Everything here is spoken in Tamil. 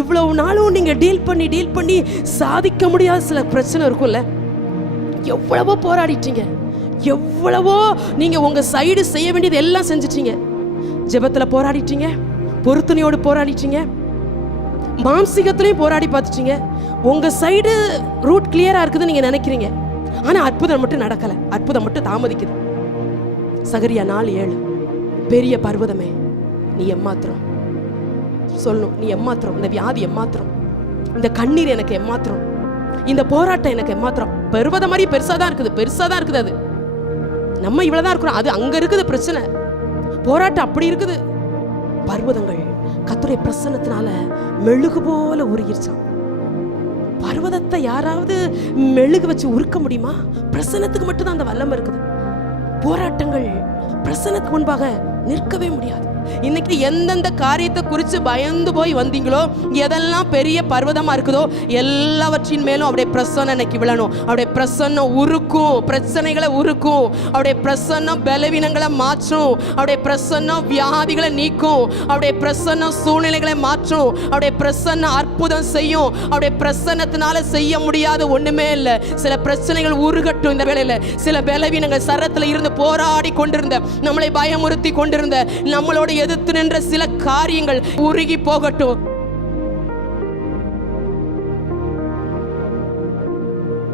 இவ்வளவு நாளும் நீங்க டீல் பண்ணி சாதிக்க முடியாத சில பிரச்சனை இருக்கும்ல. எவ்வளவோ போராடிட்டீங்க, எவ்வளவோ நீங்க உங்க சைடு செய்ய வேண்டியது எல்லாம் செஞ்சிட்டீங்க. ஜெபத்துல போராடிட்டீங்க, பொருத்தனையோடு போராடிட்டீங்க, மாம்சீகத்திலையும் போராடி பார்த்துட்டீங்க. உங்க சைடு ரூட் கிளியரா இருக்குதுன்னு நீங்க நினைக்கிறீங்க. ஆனா அற்புதம் மட்டும் நடக்கல, அற்புதம் மட்டும் தாமதிக்குது. சகரியா 4:7, பெரிய பர்வதமே நீ எம்மாத்திரம் சொல்லணும், நீ எம்மாத்திரம், இந்த வியாதி எம்மாத்திரம், இந்த கண்ணீர் எனக்கு எம்மாத்திரம், இந்த போராட்டம் எனக்கு எம்மாத்திரம். பர்வதம் மாதிரி பெருசா தான் இருக்குது, அது நம்ம இவ்வளவுதான் இருக்கிறோம், அது அங்க இருக்குது பிரச்சனை, போராட்டம் அப்படி இருக்குது. பர்வதங்கள் கர்த்தருடைய பிரசன்னத்தினால மெழுகு போல உருகிருச்சான். பர்வதத்தை யாராவது மெழுகு வச்சு உருக்க முடியுமா? பிரசன்னத்துக்கு மட்டும்தான் அந்த வல்லமை இருக்குது. போராட்டங்கள் பிரசன்னத்துக்கு முன்பாக நிற்கவே முடியாது. இன்னைக்கு எந்தெந்த காரியத்தை குறித்து பயந்து போய் வந்தீங்களோ, எதெல்லாம் பெரிய பர்வதமா இருக்குதோ எல்லாவற்றின் மேலும் அவருடைய பிரசன்னம் இன்னைக்கு விழணும். அவருடைய பிரசன்னம் உருக்கும், பிரச்சனைகளை உருக்கும். அவருடைய பிரசன்னம் பலவீனங்களை மாற்றும். அவருடைய பிரசன்னம் வியாதிகளை நீக்கும். அவருடைய பிரசன்னம் சூழ்நிலைகளை மாற்றும். அவருடைய பிரசன்னம் அற்புதம் செய்யும். அவருடைய பிரசன்னத்தினால செய்ய முடியாத ஒண்ணுமே இல்லை. சில பிரச்சனைகள் உருகட்டும். இந்த வேளையில சில பலவீனங்கள் சரத்துல இருந்து போராடி கொண்டிருந்த, நம்மளை பயமுறுத்தி கொண்டிருந்த, நம்மளோட எதிர்த்து நின்ற சில காரியங்கள் உருகி போகட்டும்.